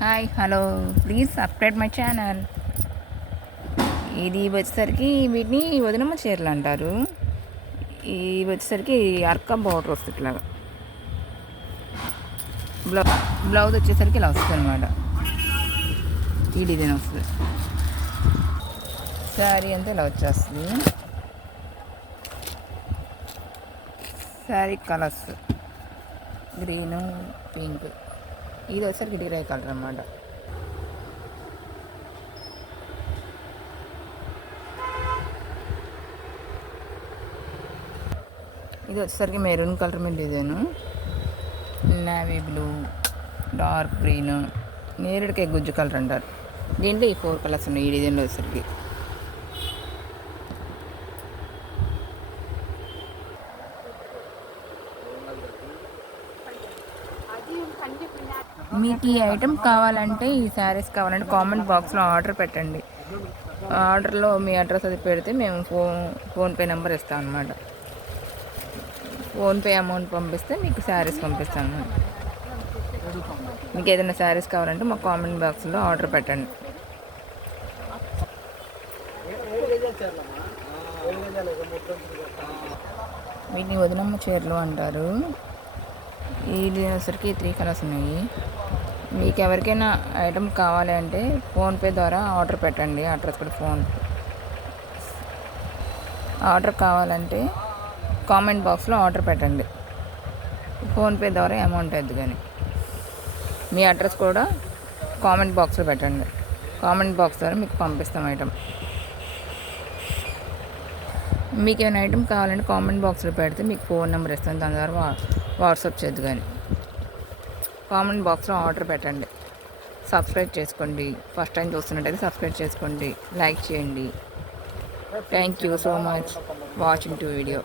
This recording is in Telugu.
Hi hello please subscribe my channel ఇది వచ్చేసరికి వీటిని వదినమ్మ చీరలు అంటారు. ఇవి వచ్చేసరికి అర్క బార్డర్ వస్తుంది ఇట్లాగా బ్లౌ బ్లౌజ్ వచ్చేసరికి ఇలా వస్తుంది అనమాట ఈ డిజైన్ వస్తుంది. శారీ అంతా ఇలా వచ్చేస్తుంది. శారీ కలర్స్. Green pink. ఇది వచ్చేసరికి డిగ్రీ కలర్ అన్నమాట. ఇది వచ్చేసరికి మెరూన్ కలర్ మీద design navy blue dark green నేరుడికి గుజ్జు కలర్ అంటారు. దీంట్లో ఈ ఫోర్ కలర్స్ ఉన్నాయి ఈ డిజైన్లో వచ్చేసరికి. మీకు ఈ ఐటెం కావాలంటే ఈ శారీస్ కావాలంటే కామెంట్ బాక్స్లో ఆర్డర్ పెట్టండి. ఆర్డర్లో మీ అడ్రస్ అది పెడితే మేము ఫోన్ ఫోన్పే నెంబర్ ఇస్తాం అనమాట ఫోన్పే అమౌంట్ పంపిస్తే మీకు శారీస్ పంపిస్తాను అనమాట మీకు ఏదైనా శారీస్ కావాలంటే మా కామెంట్ బాక్స్లో ఆర్డర్ పెట్టండి. వీటిని వదినమ్మ చీరలు అంటారు. ఈ వచ్చరికి త్రీ కలర్స్ ఉన్నాయి. మీకు ఎవరికైనా ఐటమ్ కావాలి అంటే ఫోన్పే ద్వారా ఆర్డర్ పెట్టండి. అడ్రస్ కూడా ఫోన్ ఆర్డర్ కావాలంటే కామెంట్ బాక్స్లో ఆర్డర్ పెట్టండి. ఫోన్పే ద్వారా అమౌంట్ వద్దు కానీ. మీ అడ్రస్ కూడా కామెంట్ బాక్స్లో పెట్టండి. కామెంట్ బాక్స్ ద్వారా మీకు పంపిస్తాం ఐటమ్ మీకు ఏమైనా ఐటమ్ కావాలంటే కామెంట్ బాక్స్లో పెడితే మీకు ఫోన్ నెంబర్ ఇస్తాను. దాని ద్వారా వా- వాట్సాప్ చేద్దు కానీ. కామెంట్ బాక్స్లో ఆర్డర్ పెట్టండి. సబ్స్క్రైబ్ చేసుకోండి. ఫస్ట్ టైం చూస్తున్నట్టయితే సబ్స్క్రైబ్ చేసుకోండి. లైక్ చేయండి. Thank you so much. Watching to video.